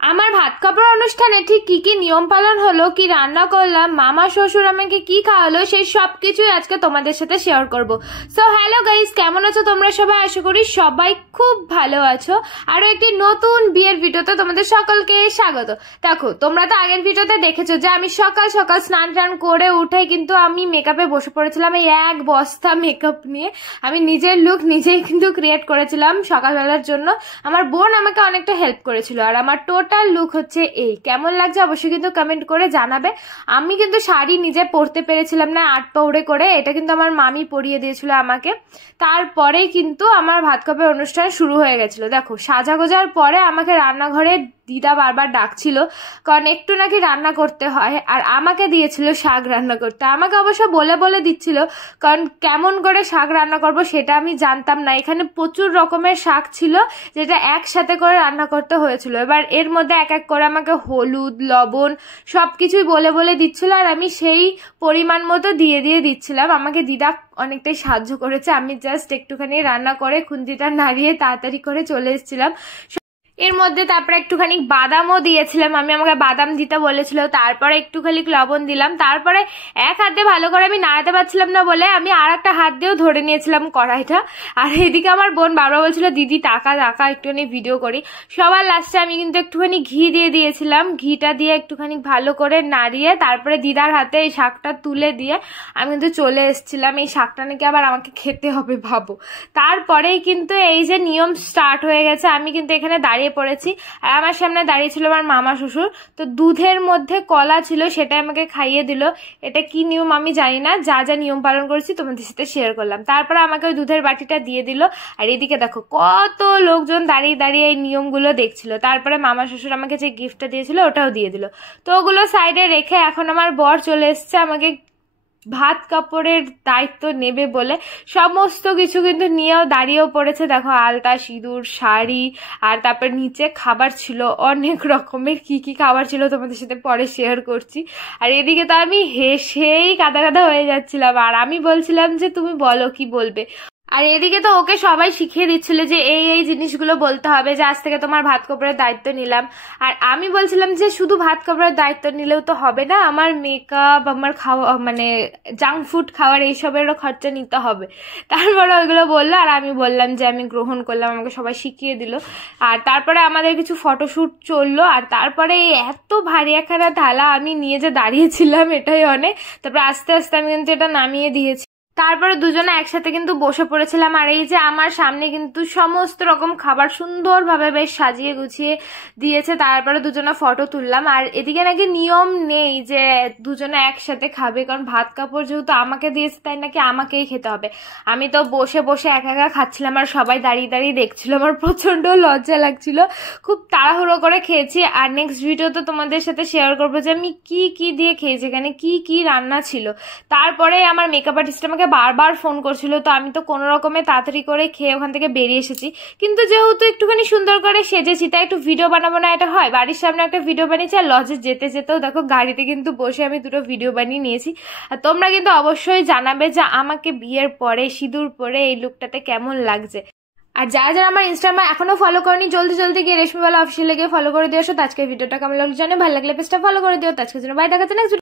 আমার ভাত খাবার অনুষ্ঠানে ঠিক কি কি নিয়ম পালন হলো, কি রান্না করলাম, মামা শ্বশুর আমাকে কি খাওয়ালো, সেই সবকিছুই আজকে তোমাদের সাথে শেয়ার করব। সো হ্যালো গাইস, কেমন আছো তোমরা সবাই? আশা করি সবাই খুব ভালো আছো। আরো একটি নতুন বিয়ের ভিডিওতে তোমাদের সকলকে স্বাগত। দেখো, তোমরা তো আগের ভিডিওতে দেখেছো যে আমি সকাল সকাল স্নান টান করে উঠে কিন্তু আমি মেকআপে বসে পড়েছিলাম। এই এক বস্তা মেকআপ নিয়ে আমি নিজের লুক নিজেই কিন্তু ক্রিয়েট করেছিলাম সকালবেলার জন্য। আমার বোন আমাকে অনেকটা হেল্প করেছিল। আর আমার টোটাল লুক হচ্ছে এই। কেমন লাগছে অবশ্যই কিন্তু কমেন্ট করে জানাবে। আমি কিন্তু শাড়ি নিজে পরতে পেরেছিলাম না, আট পাউড়ে করে, এটা কিন্তু আমার মামি পরিয়ে দিয়েছিল আমাকে। তারপরেই কিন্তু আমার ভাত খাবার অনুষ্ঠান শুরু হয়ে গেছিল। দেখো, সাজা গোজার পরে আমাকে রান্নাঘরে দিদা বারবার ডাকছিল, কারণ একটু নাকি রান্না করতে হয়। আর আমাকে দিয়েছিল শাক রান্না করতে। আমাকে অবশ্য বলে বলে দিচ্ছিল, কারণ কেমন করে শাক রান্না করব সেটা আমি জানতাম না। এখানে প্রচুর রকমের শাক ছিল, যেটা একসাথে করে রান্না করতে হয়েছিল। এবার এর মধ্যে এক এক করে আমাকে হলুদ, লবণ সবকিছুই বলে বলে দিচ্ছিল, আর আমি সেই পরিমাণ মতো দিয়ে দিয়ে দিচ্ছিলাম। আমাকে দিদা অনেকটাই সাহায্য করেছে। আমি জাস্ট একটুখানি রান্না করে খুন্তিটা নাড়িয়ে তাড়াতাড়ি করে চলে এসেছিলাম। এর মধ্যে তারপরে একটুখানি বাদামও দিয়েছিলাম আমি, আমাকে বাদাম দিতে বলেছিল। তারপরে একটুখানি লবণ দিলাম। তারপরে এক হাতে ভালো করে আমি নাড়াতে পারছিলাম না বলে আমি আর একটা হাত দিয়েও ধরে নিয়েছিলাম কড়াইটা। আর এদিকে আমার বোন বারবার বলছিল, দিদি টাকা টাকা একটুখানি ভিডিও করি। সবার লাস্টে আমি কিন্তু একটুখানি ঘি দিয়ে দিয়েছিলাম। ঘিটা দিয়ে একটুখানি ভালো করে নাড়িয়ে তারপরে দিদার হাতে এই শাকটা তুলে দিয়ে আমি কিন্তু চলে এসেছিলাম। এই শাকটা নাকি আবার আমাকে খেতে হবে, ভাবো। তারপরেই কিন্তু এই যে নিয়ম স্টার্ট হয়ে গেছে। আমি কিন্তু এখানে দাঁড়িয়ে পড়েছি, আর আমার সামনে দাঁড়িয়ে ছিল আমার মামা শ্বশুর। তো দুধের মধ্যে কলা ছিল, সেটা আমাকে খাইয়ে দিল। এটা কি নিয়ম আমি জানি না, যা যা নিয়ম পালন করেছি তোমাদের সাথে শেয়ার করলাম। তারপরে আমাকে ওই দুধের বাটিটা দিয়ে দিল। আর এদিকে দেখো কত লোকজন দাঁড়িয়ে দাঁড়িয়ে এই নিয়মগুলো দেখছিল। তারপরে মামা শ্বশুর আমাকে যে গিফটটা দিয়েছিল ওটাও দিয়ে দিল। তো ওগুলো সাইডে রেখে এখন আমার বর চলে এসছে আমাকে ভাত কাপড়ের দায়িত্ব নেবে বলে। সমস্ত কিছু কিন্তু নিয়েও দাঁড়িয়েও পড়েছে। দেখো, আলতা, সিঁদুর, শাড়ি, আর তারপর নিচে খাবার ছিল অনেক রকমের। কি কি খাবার ছিল তোমাদের সাথে পরে শেয়ার করছি। আর এদিকে তো আমি হেসেই কাদা কাদা হয়ে যাচ্ছিলাম, আর আমি বলছিলাম যে তুমি বলো কি বলবে। আর এদিকে তো ওকে সবাই শিখিয়ে দিচ্ছিল যে এই এই জিনিসগুলো বলতে হবে, যে আজ থেকে তোমার ভাত কাপড়ের দায়িত্ব নিলাম। আর আমি বলছিলাম যে শুধু ভাত কাপড়ের দায়িত্ব নিলেও তো হবে না, আমার মেকআপ, আমার খাওয়া, মানে জাঙ্ক ফুড খাওয়ার এইসবেরও খরচা নিতে হবে। তারপরে ওইগুলো বললো, আর আমি বললাম যে আমি গ্রহণ করলাম, আমাকে সবাই শিখিয়ে দিল। আর তারপরে আমাদের কিছু ফটোশ্যুট চললো। আর তারপরে এত ভারী একখানা থালা আমি নিয়ে যে দাঁড়িয়েছিলাম, এটাই অনেক। তারপরে আস্তে আস্তে আমি কিন্তু এটা নামিয়ে দিয়েছি। তারপরে দুজনে একসাথে কিন্তু বসে পড়েছিলাম। আর এই যে আমার সামনে কিন্তু সমস্ত রকম খাবার সুন্দরভাবে বেশ সাজিয়ে গুছিয়ে দিয়েছে। তারপরে দুজনে ফটো তুললাম। আর এদিকে নাকি নিয়ম নেই যে দুজনে একসাথে খাবে, কারণ ভাত কাপড় যেহেতু আমাকে দিয়েছে তাই নাকি আমাকেই খেতে হবে। আমি তো বসে বসে একা একা খাচ্ছিলাম, আর সবাই দাঁড়িয়ে দাঁড়িয়ে দেখছিল। আমার প্রচন্ড লজ্জা লাগছিল, খুব তাড়াহুড়ো করে খেয়েছি। আর নেক্সট ভিডিওতে তোমাদের সাথে শেয়ার করবো যে আমি কি কি দিয়ে খেয়েছি, এখানে কি কি রান্না ছিল। তারপরে আমার মেকআপ আর্টিস্ট আমাকে বারবার ফোন করছিল, তো আমি তো কোনো রকমে তাড়াতাড়ি করে খেয়ে ওখান থেকে বেরিয়ে এসেছি। কিন্তু যেহেতু একটুখানি সুন্দর করে সেজেছি, তাই একটু ভিডিও বানাবো না, এটা হয়? বাড়ির সামনে একটা ভিডিও বানিয়েছি। আর লজে যেতে যেতেও দেখো গাড়িতে কিন্তু বসে আমি দুটো ভিডিও বানিয়ে নিয়েছি। আর তোমরা কিন্তু অবশ্যই জানাবে যে আমাকে বিয়ের পরে সিঁদুর পরে এই লুকটাতে কেমন লাগছে। আর যারা যারা আমার ইনস্টাগ্রামে এখনো ফলো করেনি, জলদি জলদি গিয়ে রেশমিবালা অফিসিয়ালে গিয়ে ফলো করে দিও। আজকের ভিডিওটা কেমন লাগলো জানো, ভালো লাগলে পেজটা ফলো করে দিও। আজকের জন্য বাই, দেখা হচ্ছে নেক্সট।